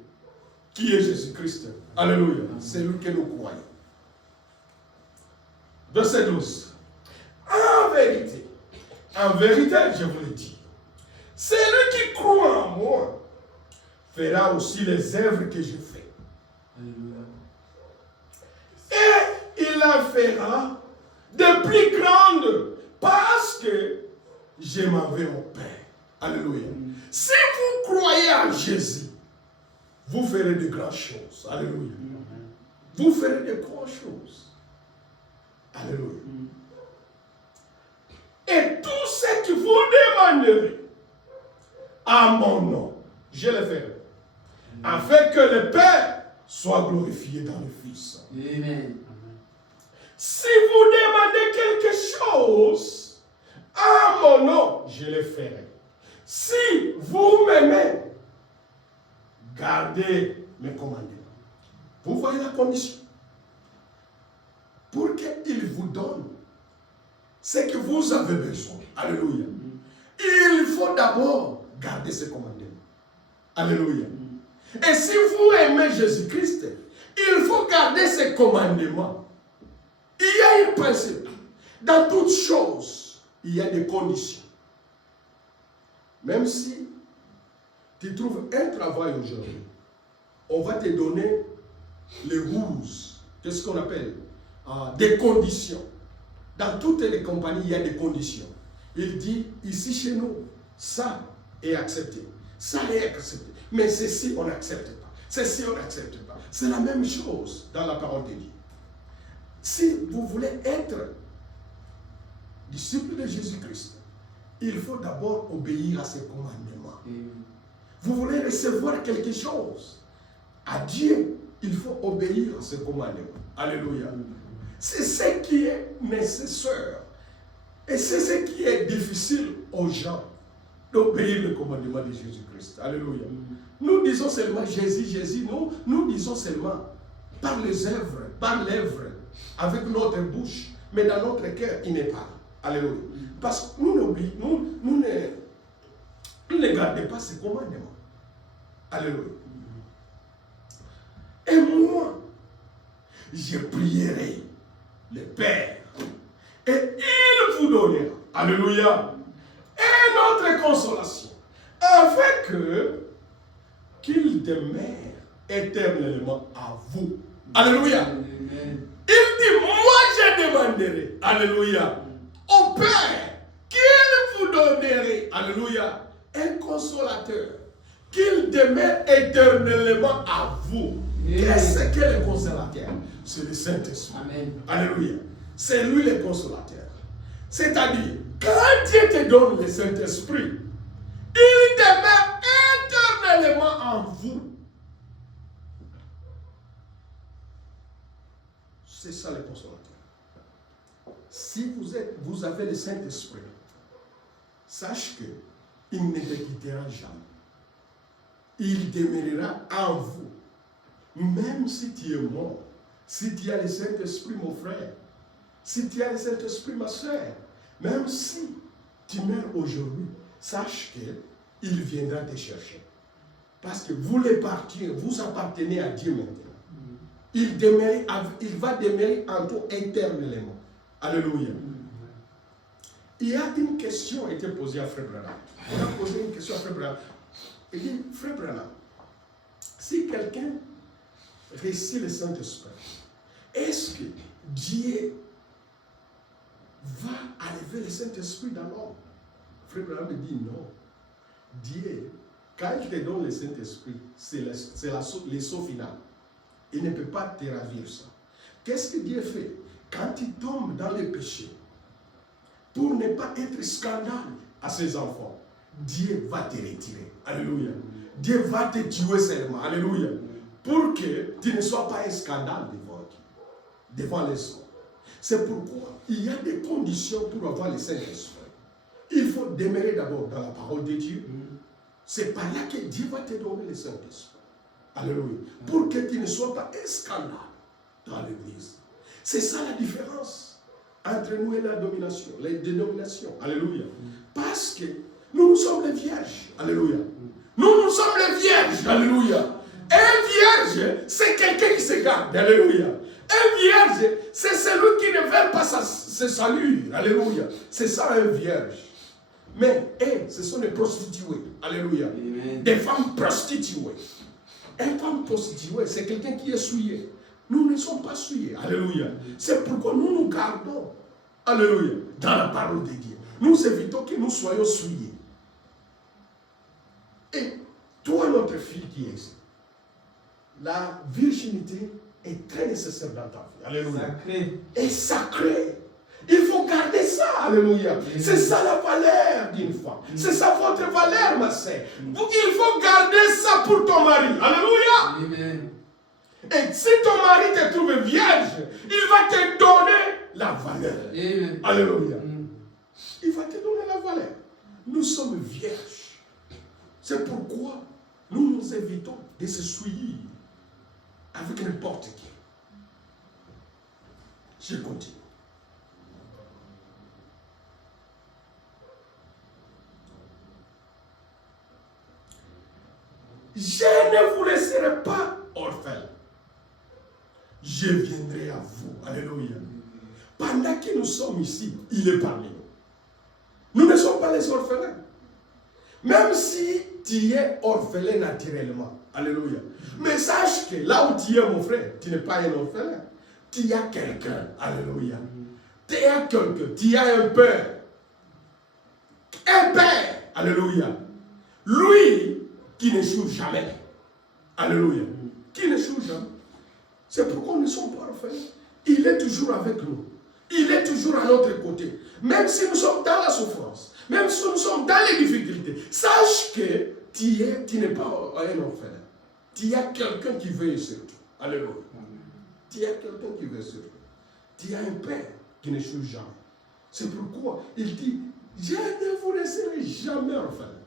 qui est Jésus-Christ. Alléluia. C'est lui que nous croyons. Verset 12. En vérité, je vous le dis, celui qui croit en moi fera aussi les œuvres que je fais. Alléluia. Et il en fera de plus grandes parce que je m'en vais au Père. Alléluia. Si vous croyez en Jésus, vous ferez de grandes choses. Alléluia. Vous ferez de grandes choses. Alléluia. Et tout ce que vous demanderez à mon nom, je le ferai. Afin que le Père soit glorifié dans le Fils. Amen. Si vous demandez quelque chose à mon nom, je le ferai. Si vous m'aimez, gardez mes commandements. Vous voyez la condition. Pour qu'il vous donne ce que vous avez besoin. Alléluia. Il faut d'abord garder ses commandements. Alléluia. Et si vous aimez Jésus-Christ, il faut garder ses commandements. Il y a un principe. Dans toutes choses, il y a des conditions. Même si tu trouves un travail aujourd'hui, on va te donner les rules. Qu'est-ce qu'on appelle? Des conditions. Dans toutes les compagnies, il y a des conditions. Il dit, ici chez nous, ça est accepté. Ça est accepté. Mais ceci, on n'accepte pas. Ceci, on n'accepte pas. C'est la même chose dans la parole de Dieu. Si vous voulez être disciple de Jésus-Christ, il faut d'abord obéir à ses commandements. Vous voulez recevoir quelque chose à Dieu, il faut obéir à ses commandements. Alléluia. C'est ce qui est nécessaire. Et c'est ce qui est difficile aux gens, d'obéir le commandement de Jésus-Christ. Alléluia. Nous disons seulement Jésus, Jésus. Nous disons seulement par les œuvres, par l'œuvre, avec notre bouche, mais dans notre cœur, il n'est pas. Alléluia. Parce que nous ne ne gardait pas ses commandements. Alléluia. Et moi, je prierai le Père et il vous donnera, alléluia, une autre consolation, afin qu'il demeure éternellement à vous. Alléluia. Amen. Il dit, moi je demanderai, alléluia, au Père qu'il vous donnerait, alléluia, un consolateur, qu'il demeure éternellement à vous. Qu'est-ce que le consolateur? C'est le Saint-Esprit. Amen. Alléluia. C'est lui le consolateur. C'est-à-dire, quand Dieu te donne le Saint-Esprit, il demeure éternellement en vous. C'est ça le consolateur. Si vous avez le Saint-Esprit, sache qu'il ne te quittera jamais. Il demeurera en vous. Même si tu es mort, si tu as le Saint-Esprit, mon frère, si tu as le Saint-Esprit, ma soeur, même si tu meurs aujourd'hui, sache qu'il viendra te chercher. Parce que vous appartenez à Dieu maintenant. Il va demeurer en toi éternellement. Alléluia. Il y a une question qui a été posée à Frère Branham. On a posé une question à Frère Branham. Il dit, Frère Branham, si quelqu'un récit le Saint-Esprit, est-ce que Dieu va enlever le Saint-Esprit dans l'homme? Frère Branham dit non. Dieu, quand il te donne le Saint-Esprit, c'est le saut final. Il ne peut pas te ravir ça. Qu'est-ce que Dieu fait? Quand tu tombes dans le péché, pour ne pas être scandale à ses enfants, Dieu va te retirer. Alléluia. Dieu va te tuer seulement. Alléluia. Pour que tu ne sois pas un scandale devant les hommes. C'est pourquoi il y a des conditions pour avoir le Saint-Esprit. Il faut demeurer d'abord dans la parole de Dieu. C'est par là que Dieu va te donner le Saint-Esprit. Alléluia. Pour que tu ne sois pas un scandale dans l'église. C'est ça la différence entre nous et la domination, les dénominations. Alléluia. Parce que nous sommes les vierges. Alléluia. Nous sommes les vierges. Alléluia. Un vierge, c'est quelqu'un qui se garde. Alléluia. Un vierge, c'est celui qui ne veut pas se saluer. Alléluia. C'est ça un vierge. Mais, ce sont des prostituées. Alléluia. Amen. Des femmes prostituées. Une femme prostituée, c'est quelqu'un qui est souillé. Nous ne sommes pas souillés. Alléluia. C'est pourquoi nous nous gardons. Alléluia. Dans la parole de Dieu. Nous évitons que nous soyons souillés. Et toi, notre fille qui est ici, la virginité est très nécessaire dans ta vie. Alléluia. Sacré. Et sacré. Il faut garder ça. Alléluia. C'est ça la valeur d'une femme. C'est ça votre valeur, ma sœur. Il faut garder ça pour ton mari. Alléluia. Amen. Et si ton mari te trouve vierge, il va te donner la valeur. Amen. Alléluia. Il va te donner la valeur. Nous sommes vierges. C'est pourquoi nous nous évitons de se souiller avec n'importe qui. Je continue. Je ne vous laisserai pas orphelins. Je viendrai à vous. Alléluia. Pendant que nous sommes ici, il est parmi nous. Nous ne sommes pas les orphelins. Même si tu es orphelin naturellement. Alléluia. Mais sache que là où tu es, mon frère, tu n'es pas un orphelin. Tu as quelqu'un. Alléluia. Tu as quelqu'un. Tu as un père. Un père. Alléluia. Lui qui n'échoue jamais. Alléluia. Qui n'échoue jamais. C'est pourquoi nous ne sommes pas orphelins. Il est toujours avec nous. Il est toujours à notre côté. Même si nous sommes dans la souffrance, même si nous sommes dans les difficultés, sache que tu n'es pas un orphelin. Tu as quelqu'un qui veille sur toi. Alléluia. Tu as quelqu'un qui veille sur toi. Tu as un père qui n'échoue jamais. C'est pourquoi il dit, je ne vous laisserai jamais orphelin.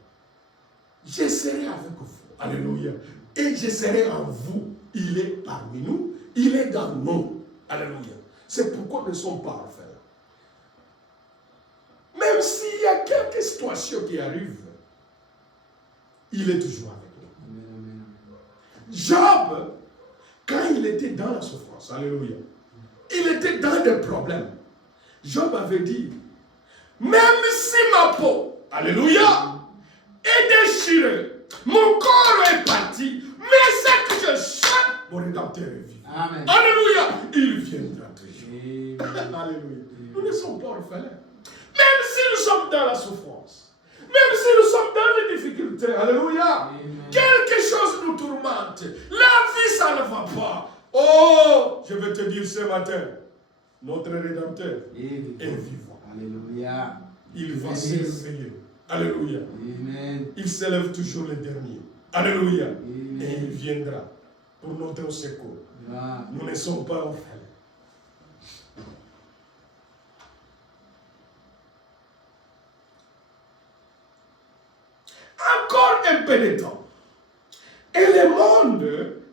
Je serai avec vous. Alléluia. Et je serai en vous. Il est parmi nous. Il est dans nous. Alléluia. C'est pourquoi nous ne sommes pas orphelins. Même s'il y a quelques situations qui arrivent, il est toujours avec nous. Job, quand il était dans la souffrance, alléluia, il était dans des problèmes. Job avait dit, même si ma peau, alléluia, est déchirée, mon corps est parti, mais ce que je chante, mon rédempteur est vivant. Amen. Alléluia, il viendra toujours. Alléluia. Nous ne sommes pas orphelins. Même si nous sommes dans la souffrance, même si nous sommes dans les difficultés, alléluia, quelque chose nous tourmente, la vie ça ne va pas. Oh, je vais te dire ce matin, notre Rédempteur est vivant. Alléluia. Il va s'élever. Alléluia. Amen. Il s'élève toujours le dernier. Alléluia. Amen. Et il viendra pour notre secours. Amen. Nous ne sommes pas orphelins. Encore un peu de temps. Et le monde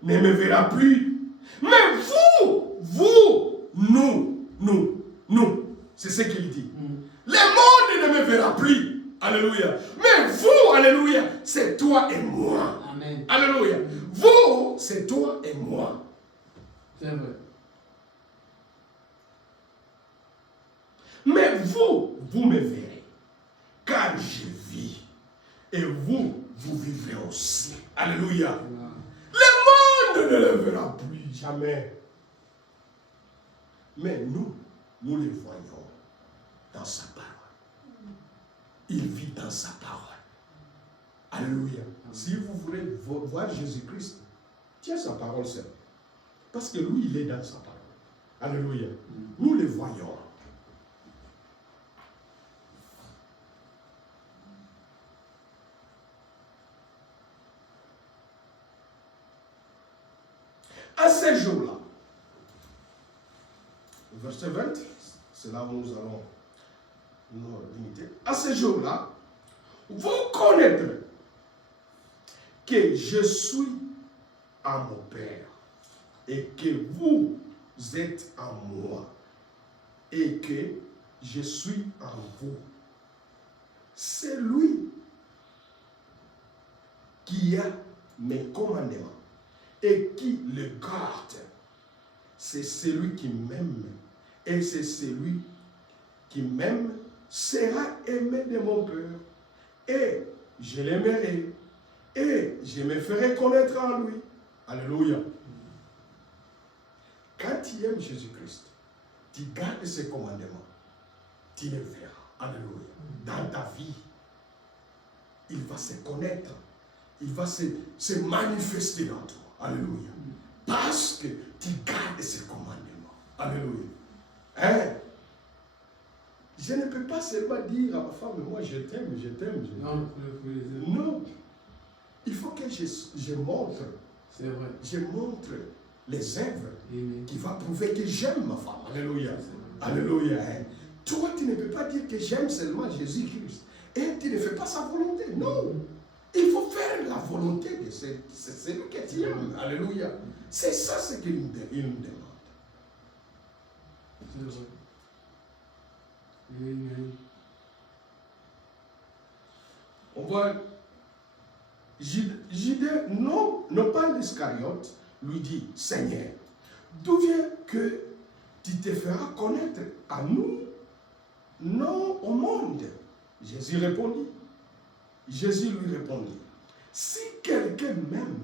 ne me verra plus. Mais vous, nous. C'est ce qu'il dit. Le monde ne me verra plus. Alléluia. Mais vous, alléluia, c'est toi et moi. Amen. Alléluia. Vous, c'est toi et moi. C'est vrai. Mais vous me verrez. Car je vis. Et vous vivrez aussi. Alléluia. Le monde ne le verra plus jamais. Mais nous le voyons dans sa parole. Il vit dans sa parole. Alléluia. Si vous voulez voir Jésus-Christ, tiens sa parole seule. Parce que lui, il est dans sa parole. Alléluia. Nous le voyons. À ce jour-là, verset 20, c'est là où nous allons nous limiter. À ce jour-là, vous connaîtrez que je suis en mon Père et que vous êtes en moi et que je suis en vous. C'est lui qui a mes commandements et qui le garde. C'est celui qui m'aime. Et c'est celui qui m'aime sera aimé de mon Père. Et je l'aimerai. Et je me ferai connaître en lui. Alléluia. Quand tu aimes Jésus-Christ, tu gardes ses commandements. Tu le verras. Alléluia. Dans ta vie, il va se connaître. Il va se manifester dans toi. Alléluia. Parce que tu gardes ses commandements. Alléluia. Hein? Je ne peux pas seulement dire à ma femme, moi je t'aime. Non. Il faut que je montre. C'est vrai. Je montre les œuvres qui vont prouver que j'aime ma femme. Alléluia. Alléluia. Hein? Toi, tu ne peux pas dire que j'aime seulement Jésus-Christ. Et tu ne fais pas sa volonté. Non. Il faut faire la volonté de celui que tu aimes. Alléluia. C'est ça ce qu'il nous demande. C'est vrai. Amen. On voit Judas, non pas l'Iscariote, lui dit, Seigneur, d'où vient que tu te feras connaître à nous, non au monde? Jésus lui répondit, si quelqu'un m'aime,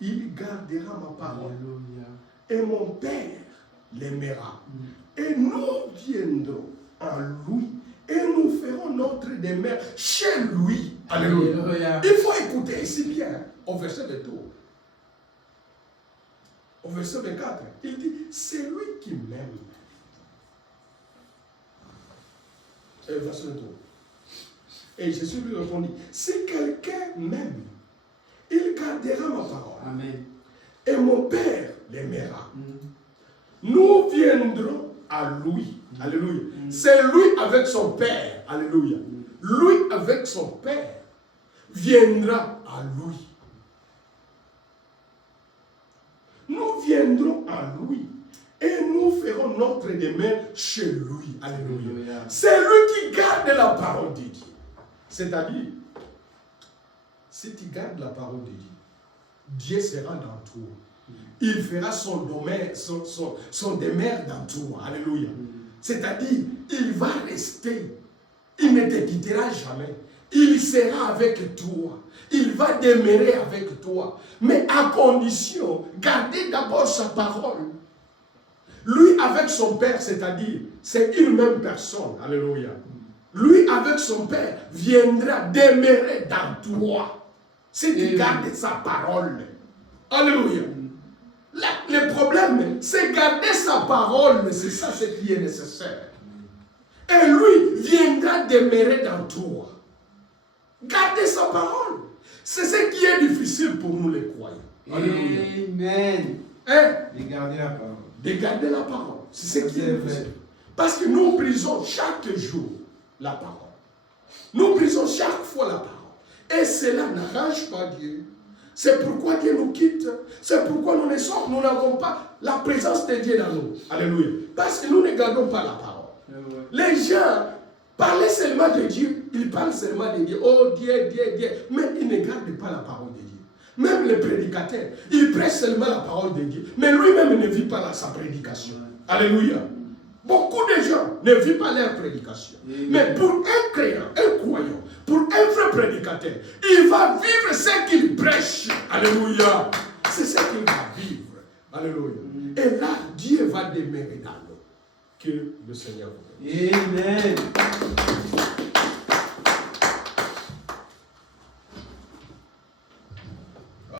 il gardera ma parole. Alléluia. Et mon Père l'aimera. Et nous viendrons en lui et nous ferons notre demeure chez lui. Alléluia. Alléluia. Il faut écouter ici bien, au verset 23. Au verset 24, il dit, c'est lui qui m'aime. Et verset 23. Et Jésus lui répondit, si quelqu'un m'aime, il gardera ma parole. Amen. Et mon Père l'aimera. Nous viendrons à lui. Alléluia. C'est lui avec son Père. Alléluia. Lui avec son Père viendra à lui. Nous viendrons à lui et nous ferons notre demeure chez lui. Alléluia. C'est lui qui garde la parole de Dieu. C'est-à-dire, Si tu gardes la parole de Dieu, Dieu sera dans toi. Il fera son domaine, son demeure dans toi. Alléluia. C'est-à-dire, il va rester. Il ne te quittera jamais. Il sera avec toi. Il va demeurer avec toi. Mais à condition, gardez d'abord sa parole. Lui avec son Père, c'est-à-dire, c'est une même personne. Alléluia. Lui avec son Père viendra demeurer dans toi. Si tu gardes sa parole. Alléluia. Le problème, c'est garder sa parole. C'est ça ce qui est nécessaire. Et lui viendra demeurer dans toi. Garder sa parole. C'est ce qui est difficile pour nous les croyants. Alléluia. Amen. Et De garder la parole. de garder la parole. C'est ce qui est difficile. Parce que nous brisons chaque jour la parole. Nous brisons chaque fois la parole. Et cela n'arrange pas Dieu. C'est pourquoi Dieu nous quitte. C'est pourquoi nous n'avons pas la présence de Dieu dans nous. Alléluia. Parce que nous ne gardons pas la parole. Les gens parlent seulement de Dieu. Ils parlent seulement de Dieu. Oh Dieu, Dieu, Dieu. Mais ils ne gardent pas la parole de Dieu. Même les prédicateurs, ils prêchent seulement la parole de Dieu. Mais lui-même ne vit pas sa prédication. Alléluia. Beaucoup de gens ne vivent pas leur prédication. Mais pour un croyant, pour un vrai prédicateur, il va vivre ce qu'il prêche. Alléluia. C'est ce qu'il va vivre. Alléluia. Et là, Dieu va demeurer dans nous. Que le Seigneur vous bénisse. Amen.